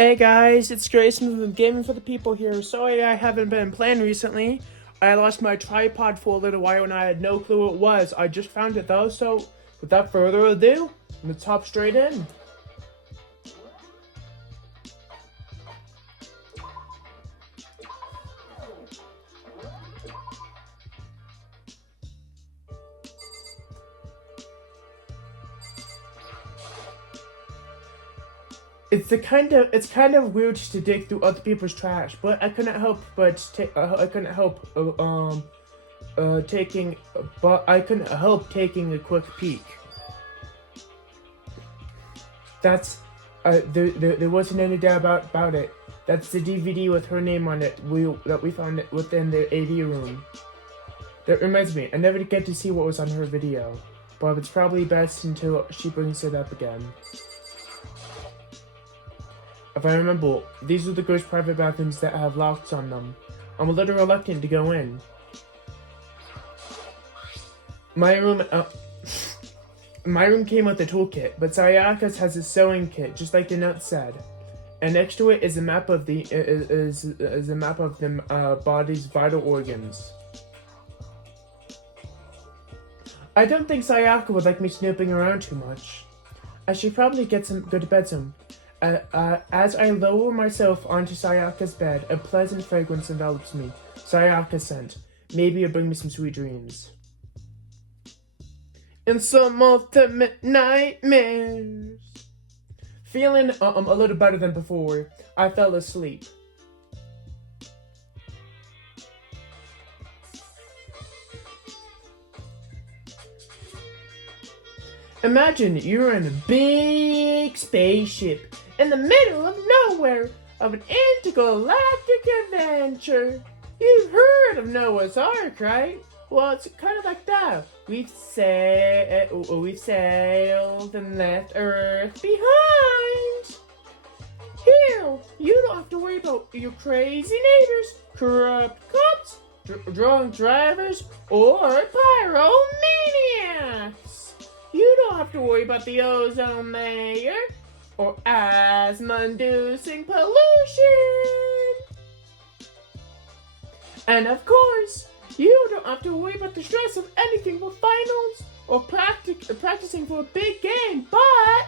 Hey guys, it's Grayson from Gaming for the People here. Sorry I haven't been playing recently. I lost my tripod for a little while and I had no clue what it was. I just found it though, so without further ado, let's hop straight in. It's kind of weird to dig through other people's trash, but I couldn't help taking a quick peek. That's there wasn't any doubt about it. That's the DVD with her name on it. That we found it within the AV room. That reminds me, I never get to see what was on her video, but it's probably best until she brings it up again. If I remember, these are the girls' private bathrooms that have locks on them. I'm a little reluctant to go in. My room came with a toolkit, but Sayaka's has a sewing kit, just like the note said. And next to it is a map of the body's vital organs. I don't think Sayaka would like me snooping around too much. I should probably go to bed soon. As I lower myself onto Sayaka's bed, a pleasant fragrance envelops me. Sayaka's scent. Maybe it'll bring me some sweet dreams. In some ultimate nightmares. Feeling a little better than before, I fell asleep. Imagine you're in a big spaceship in the middle of nowhere of an intergalactic adventure. You've heard of Noah's Ark, right? Well, it's kind of like that. We've sailed and left Earth behind. Here, you don't have to worry about your crazy neighbors, corrupt cops, drunk drivers, or pyromaniacs. You don't have to worry about the ozone layer or asthma-inducing pollution. And of course, you don't have to worry about the stress of anything for finals or practicing for a big game. But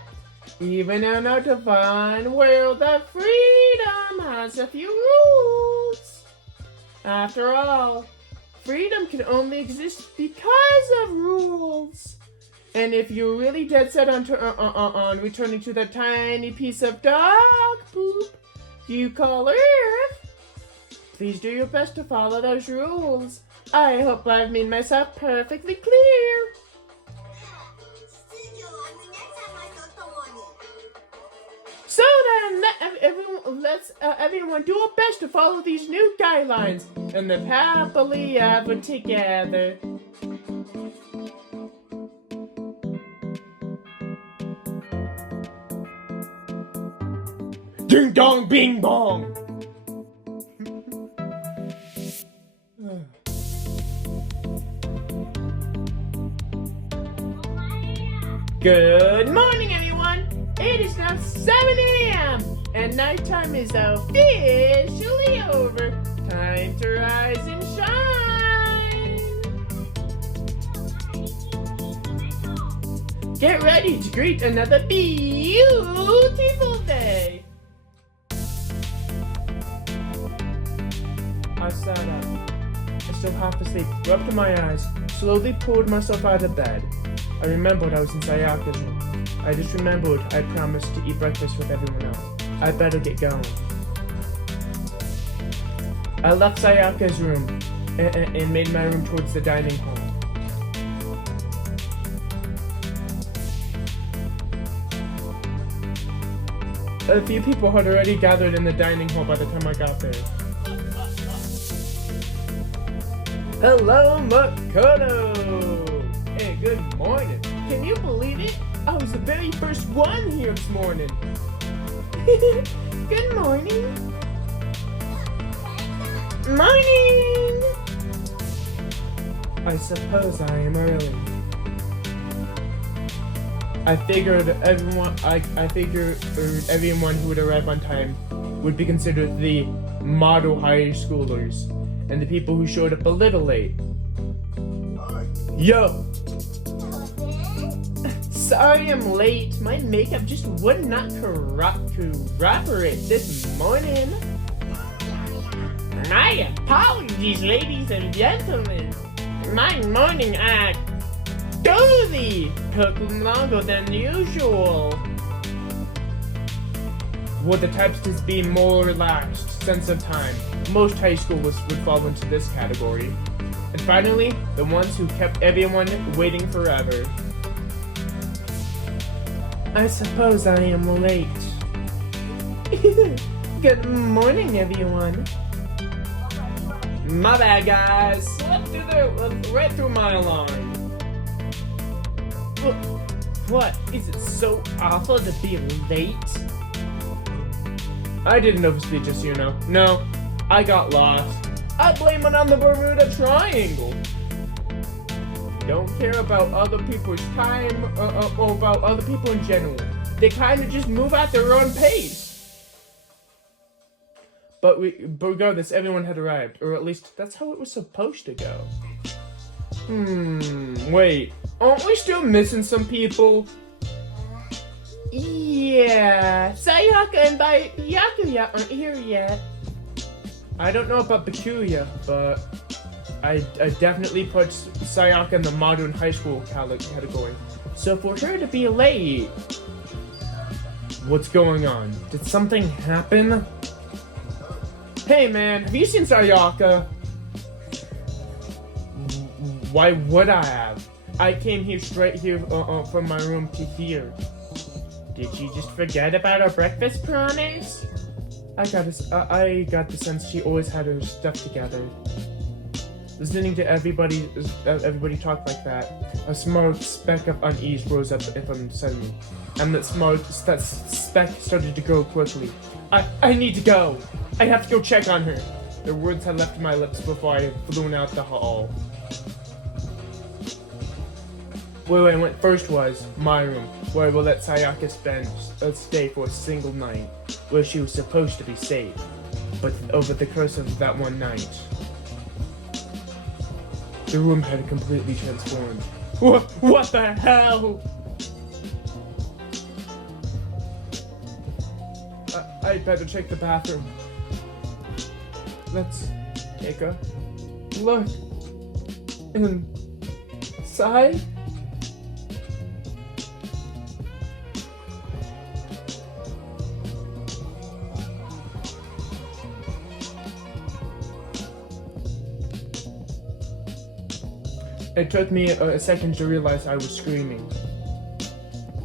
even in our divine world of freedom has a few rules. After all, freedom can only exist because of rules. And if you're really dead set on returning to that tiny piece of dog poop you call Earth, please do your best to follow those rules. I hope I've made myself perfectly clear. So then, let's everyone do our best to follow these new guidelines and live happily ever together. Ding dong bing bong! Good morning, everyone! It is now 7 a.m. and nighttime is officially over. Time to rise and shine! Get ready to greet another beautiful day! I sat up. I still half asleep, rubbed my eyes, slowly pulled myself out of bed. I remembered I was in Sayaka's room. I just remembered I promised to eat breakfast with everyone else. I better get going. I left Sayaka's room and made my room towards the dining hall. A few people had already gathered in the dining hall by the time I got there. Hello, Makoto! Hey, good morning. Can you believe it? I was the very first one here this morning. Good morning. Morning! I suppose I am early. I figured everyone who would arrive on time would be considered the model high schoolers, and the people who showed up a little late. Yo! Sorry I'm late. My makeup just would not cooperate this morning. My apologies, ladies and gentlemen. My morning act totally took longer than usual. Would the types just be more relaxed sense of time? Most high schoolers would fall into this category. And finally, the ones who kept everyone waiting forever. I suppose I am late. Good morning, everyone. My bad, guys. Slept right through my alarm. What? Is it so awful to be late? I didn't notice it, just so you know. No, I got lost. I blame it on the Bermuda Triangle. Don't care about other people's time or about other people in general. They kind of just move at their own pace. But regardless, everyone had arrived, or at least that's how it was supposed to go. Wait, aren't we still missing some people? Yeah, Sayaka and Byakuya aren't here yet. I don't know about Byakuya, but I definitely put Sayaka in the modern high school category. So for her to be late, what's going on? Did something happen? Hey man, have you seen Sayaka? Why would I have? I came here straight here from my room to here. Did she just forget about our breakfast promise? I got the sense she always had her stuff together. Listening to everybody talk like that, a small speck of unease rose up from suddenly, and that speck started to grow quickly. I need to go. I have to go check on her. The words had left my lips before I had flown out the hall. Where I went first was my room, where I will let Sayaka stay for a single night, where she was supposed to be safe. But over the course of that one night, the room had completely transformed. What the hell? I better check the bathroom. Let's take a look inside. It took me a second to realize I was screaming.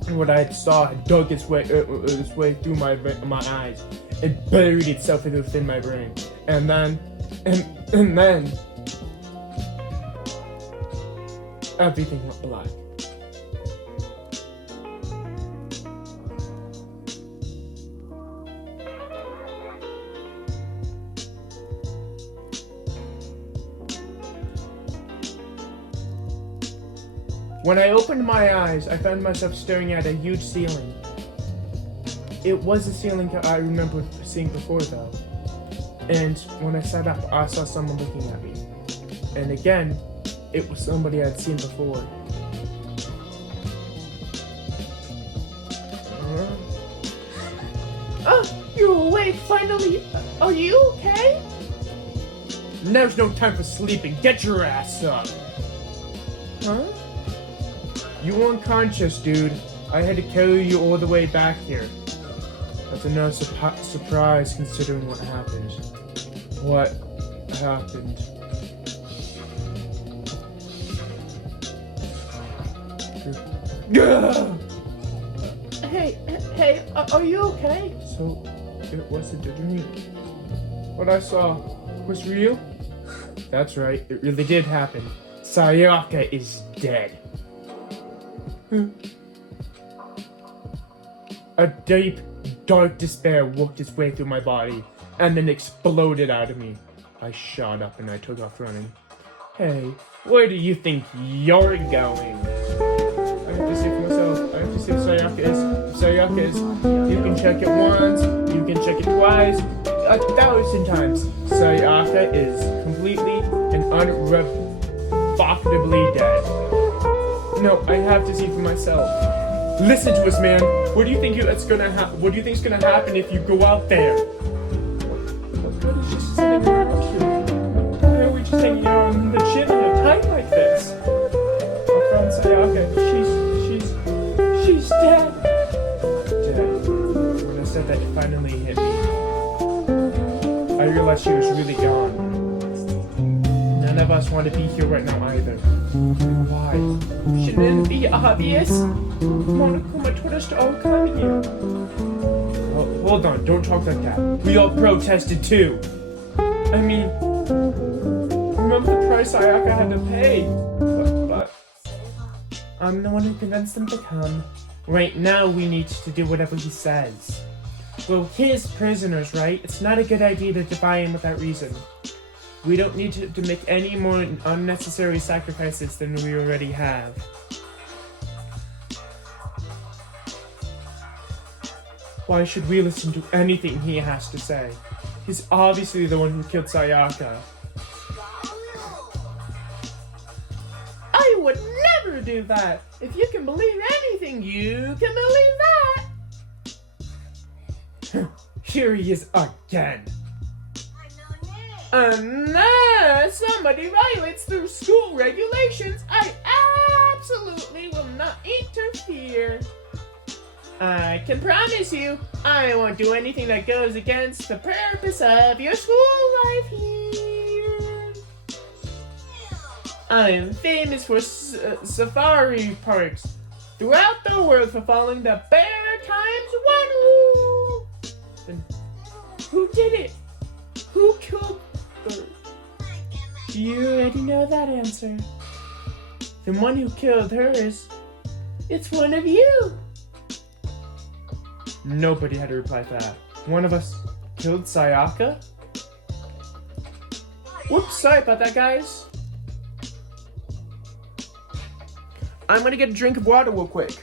What I saw had dug its way through my eyes. It buried itself within my brain. And then, everything went black. When I opened my eyes, I found myself staring at a huge ceiling. It was a ceiling I remember seeing before though. And when I sat up, I saw someone looking at me. And again, it was somebody I'd seen before. Oh, you're awake finally. Are you okay? Now's no time for sleeping. Get your ass up. Huh? You were unconscious, dude. I had to carry you all the way back here. That's another surprise considering what happened. What happened? Hey, are you okay? So, it wasn't a dream. What I saw was real? That's right, it really did happen. Sayaka is dead. A deep, dark despair worked its way through my body, and then exploded out of me. I shot up and I took off running. Hey, where do you think you're going? I have to see for myself. see if Sayaka is. If Sayaka is, you can check it once, you can check it twice, 1,000 times. Sayaka is completely and unrevocably dead. No, I have to see for myself. Listen to us, man. What do you think is gonna happen if you go out there? What good is just sitting around here? Why are we just hanging out in the gym at a time like this? My friend Sayaka, she's dead. Dead. When I said that, it finally hit me. I realized she was really gone. None of us want to be here right now either. Why? Shouldn't it be obvious? Monokuma told us to all come here. Well, hold on, don't talk like that. We all protested too. I mean, remember the price Sayaka had to pay? But I'm the one who convinced them to come. Right now, we need to do whatever he says. We're his prisoners, right? It's not a good idea to defy him without reason. We don't need to make any more unnecessary sacrifices than we already have. Why should we listen to anything he has to say? He's obviously the one who killed Sayaka. I would never do that! If you can believe anything, you can believe that! Here he is again! Unless somebody violates the school regulations, I absolutely will not interfere. I can promise you, I won't do anything that goes against the purpose of your school life here. I am famous for safari parks throughout the world for following the Bear Times One rule. Then who did it? Who killed her? You already know that answer. The one who killed her it's one of you. Nobody had to reply to that. One of us killed Sayaka? Whoops, sorry about that, guys. I'm gonna get a drink of water real quick.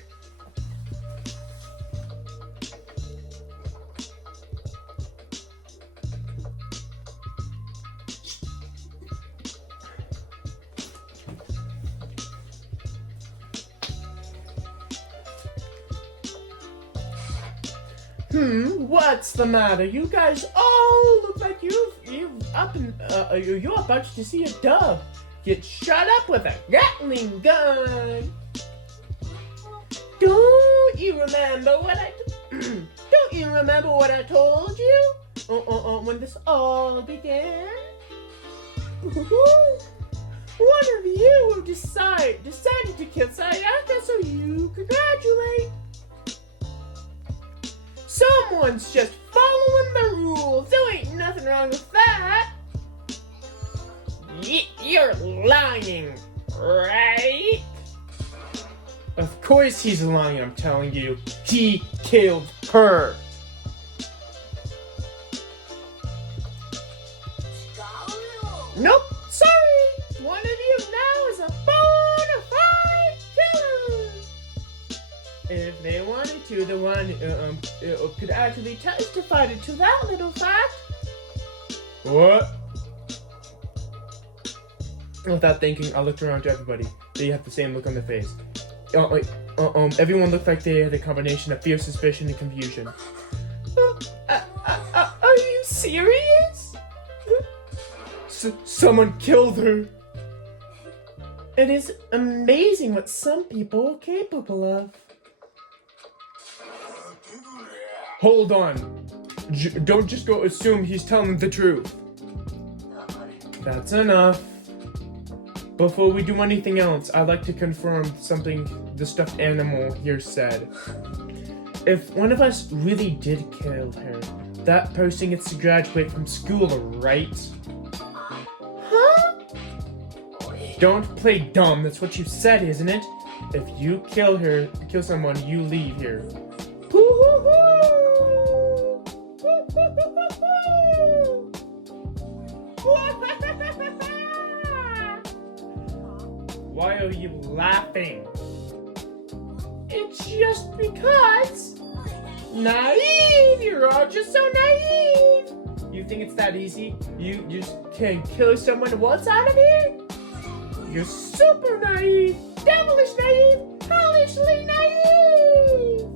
What's the matter? You guys all look like you're about to see a dove get shot up with a Gatling gun. Don't you remember what I told you? When this all began? One of you decided to kill Sayaka, so you congratulate. Someone's just following the rules. There ain't nothing wrong with that. You're lying, right? Of course he's lying, I'm telling you. He killed her. Nope, sorry. One of you now is a bona fide killer. If they wanted to, the one could actually testify to that little fact. What? Without thinking, I looked around to everybody. They have the same look on their face. Everyone looked like they had a combination of fear, suspicion, and confusion. Are you serious? Someone killed her. It is amazing what some people are capable of. Hold on. Don't just go assume he's telling the truth. That's enough. Before we do anything else, I'd like to confirm something the stuffed animal here said. If one of us really did kill her, that person gets to graduate from school, right? Huh? Don't play dumb, that's what you said, isn't it? If you kill someone, you leave here. Why are you laughing? It's just because naive. You're all just so naive. You think it's that easy? You just can kill someone and waltz out of here? You're super naive, devilish naive, hellishly naive.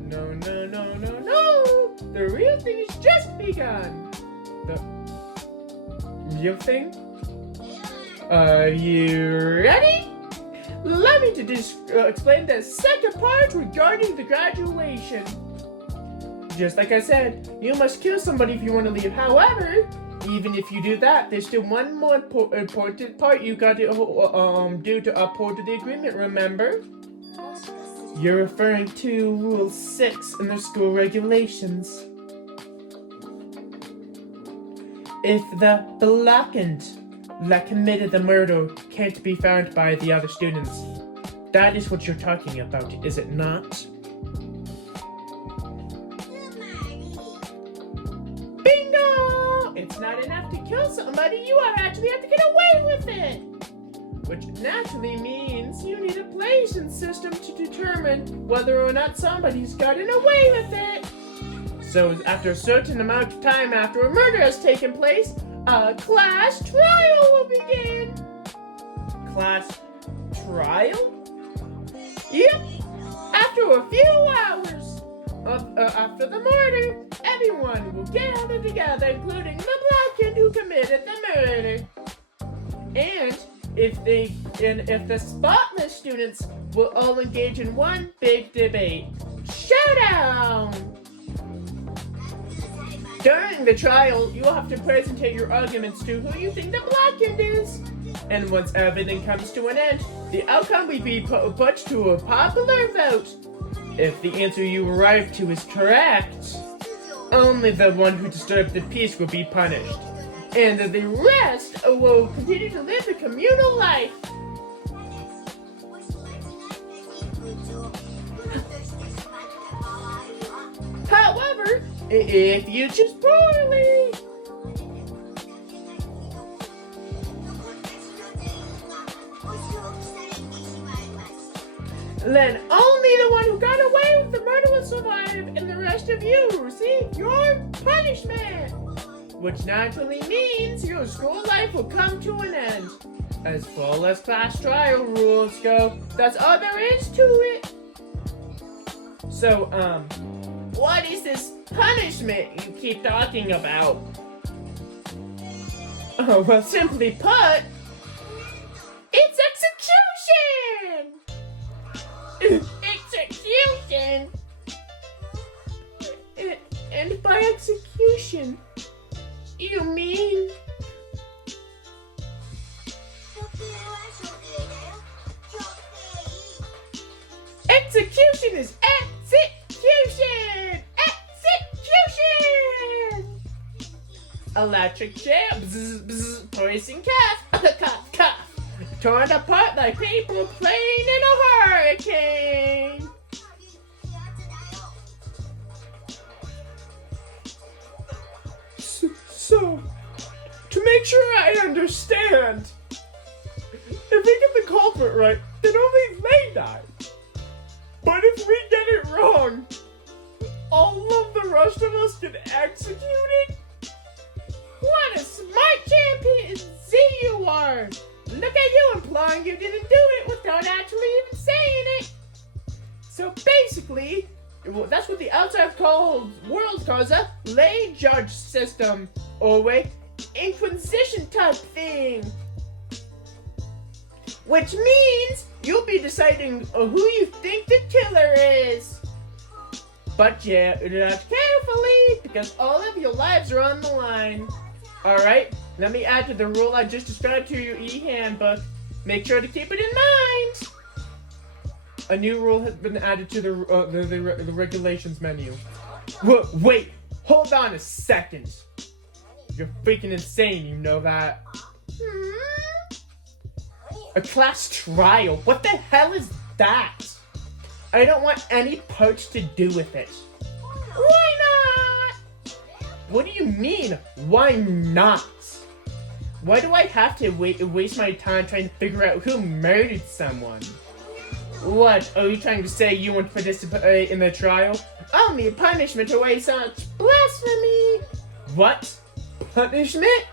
No, no, no, no, no. The real thing has just begun. The real thing? Are you ready? Allow me to explain the second part regarding the graduation. Just like I said, you must kill somebody if you want to leave. However, even if you do that, there's still one more important part you got to do to uphold the agreement, remember? You're referring to Rule 6 in the school regulations. If the blackened that committed the murder can't be found by the other students, that is what you're talking about, is it not? Bingo! It's not enough to kill somebody, you actually have to get away with it! Which naturally means you need a placement system to determine whether or not somebody's gotten away with it. So after a certain amount of time after a murder has taken place, a class trial will begin. Class trial? Yep. After a few hours after the murder, everyone will gather together, including the blackened who committed the murder. And if the spotless students will all engage in one big debate. Showdown! During the trial, you will have to present your arguments to who you think the blackened is. And once everything comes to an end, the outcome will be put to a popular vote. If the answer you arrive to is correct, only the one who disturbed the peace will be punished. And the rest will continue to live the communal life. However, if you choose poorly, then only the one who got away with the murder will survive, and the rest of you will receive your punishment. Which naturally means your school life will come to an end. As far as class trial rules go, that's all there is to it. So, what is this punishment you keep talking about? Oh, well, simply put, it's execution! Execution! And by execution, you mean... Execution is execution! Execution! Electric chair, bzz, bzz, poison cough, cough, cough. Torn apart like people playing in a hurricane. So, to make sure I understand, if we get the culprit right, then only they die. But if we get it wrong, all of the rest of us get executed? What a smart chimpanzee you are! Look at you implying you didn't do it without actually even saying it! So basically, that's what the outside world calls a lay judge system, or a inquisition type thing. Which means you'll be deciding who you think the killer is. But yeah, watch carefully, because all of your lives are on the line. Alright, let me add to the rule I just described to your e-handbook. Make sure to keep it in mind. A new rule has been added to the regulations menu. Wait, hold on a second. You're freaking insane, you know that. A class trial? What the hell is that? I don't want any parts to do with it. Why not? What do you mean, why not? Why do I have to waste my time trying to figure out who murdered someone? What? Are you trying to say you won't participate in the trial? Only punishment awaits such blasphemy! What? Punishment?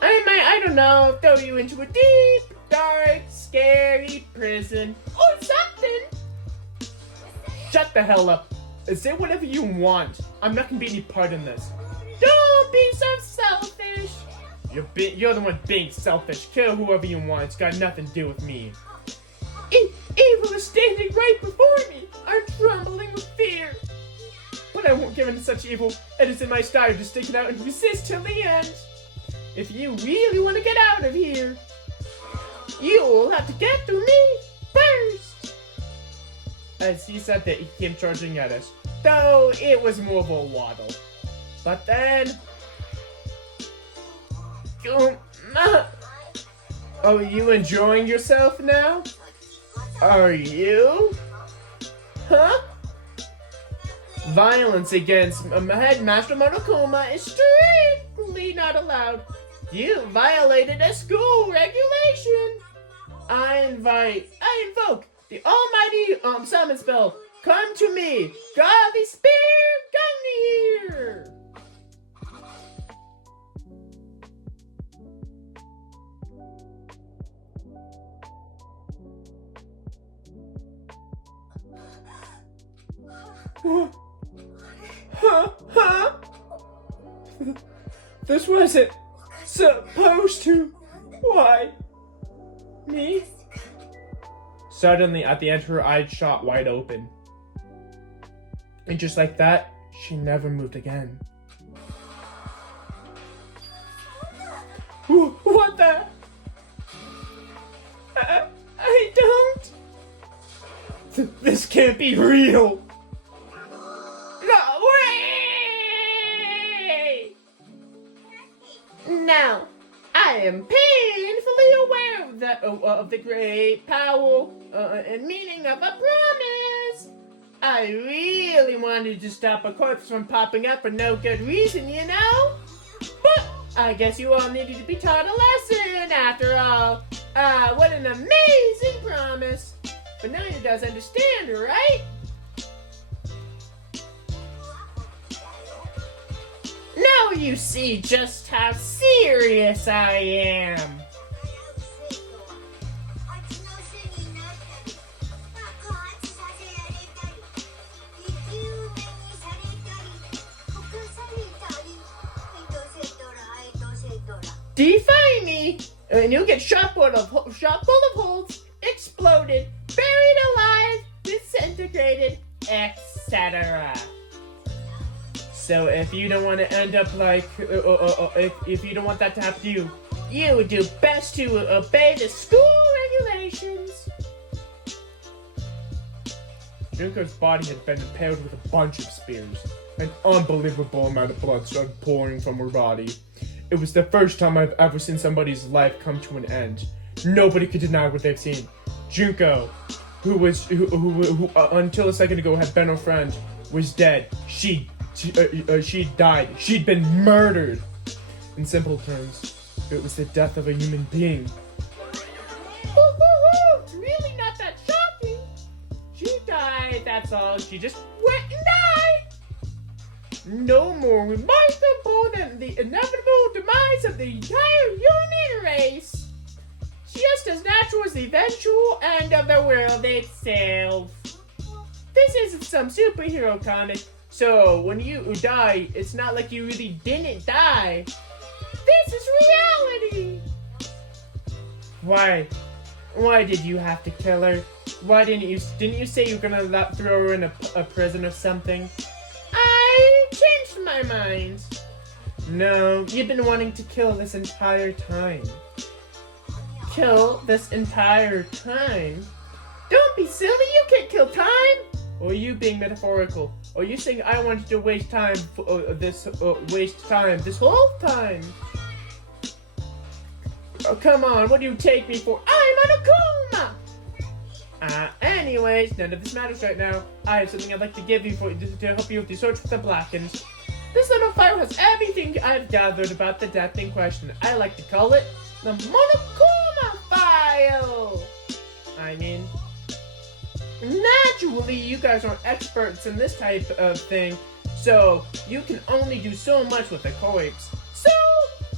I don't know, throw you into a deep, dark, scary prison or something! Shut the hell up. Say whatever you want. I'm not gonna be any part in this. Don't be so selfish! You're the one being selfish. Kill whoever you want. It's got nothing to do with me. Evil is standing right before me. I'm trembling with fear. But I won't give in to such evil. It is in my style to stick it out and resist till the end. If you really want to get out of here, you'll have to get through me first. As he said that, he came charging at us, though it was more of a waddle. But then... Are you enjoying yourself now? Are you? Huh? Violence against Headmaster Monokuma is strictly not allowed. You violated a school regulation. I invoke the almighty summon spell. Come to me, godly spirit, come here. This wasn't supposed to. Why? Me? Suddenly, at the end, her eyes shot wide open. And just like that, she never moved again. What the? I don't. This can't be real. No way! Now, I am painfully aware of the great power and meaning of a promise. I really wanted to stop a corpse from popping up for no good reason, you know? But I guess you all needed to be taught a lesson after all. What an amazing promise. But now you guys understand, right? Now you see just how serious I am. Defy me, and you'll get shot full of holes, exploded, buried alive, disintegrated, etc. So if you don't want to end up like, if you don't want that to happen to you, you would do best to obey the school regulations. Junko's body had been impaled with a bunch of spears. An unbelievable amount of blood started pouring from her body. It was the first time I've ever seen somebody's life come to an end. Nobody could deny what they've seen. Junko, who until a second ago had been her friend, was dead. She died. She'd been murdered. In simple terms, it was the death of a human being. It's really not that shocking. She died, that's all. She just went and died. No more remarkable than the inevitable demise of the entire human race. Just as natural as the eventual end of the world itself. This isn't some superhero comic. So, when you die, it's not like you really didn't die. This is reality! Why did you have to kill her? Why didn't you say you were gonna throw her in a prison or something? I changed my mind. No, you've been wanting to kill this entire time. Kill this entire time? Don't be silly, you can't kill time! Or are you being metaphorical? Or are you saying I wanted to waste time this whole time? Oh, come on, what do you take me for? I'm Monokuma! Anyways, none of this matters right now. I have something I'd like to give you to help you with the search for the Blackens. This little file has everything I've gathered about the death in question. I like to call it the Monokuma file! I mean, Naturally, you guys aren't experts in this type of thing, so you can only do so much with the corpse. So,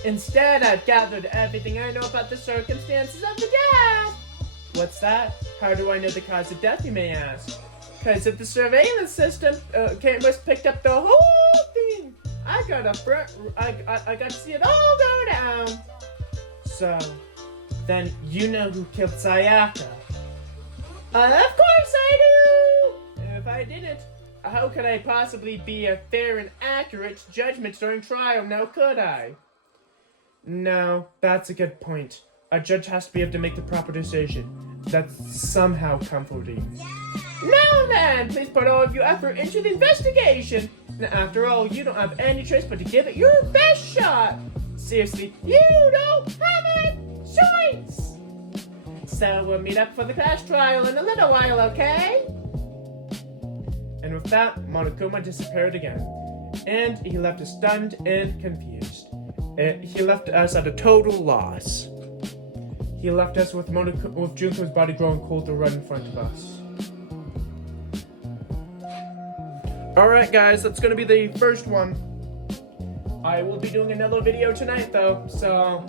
instead, I've gathered everything I know about the circumstances of the death. What's that? How do I know the cause of death, you may ask? Because if the surveillance system cameras picked up the whole thing, I got to see it all go down. So, then you know who killed Sayaka. Of course I do! If I didn't, how could I possibly be a fair and accurate judgment during trial, now could I? No, that's a good point. A judge has to be able to make the proper decision. That's somehow comforting. Now then, please put all of your effort into the investigation. Now, after all, you don't have any choice but to give it your best shot. Seriously, you don't have a choice! So we'll meet up for the crash trial in a little while, okay? And with that, Monokuma disappeared again. And he left us stunned and confused. He left us at a total loss. He left us with Junko's body growing colder right in front of us. Alright guys, that's gonna be the first one. I will be doing another video tonight though, so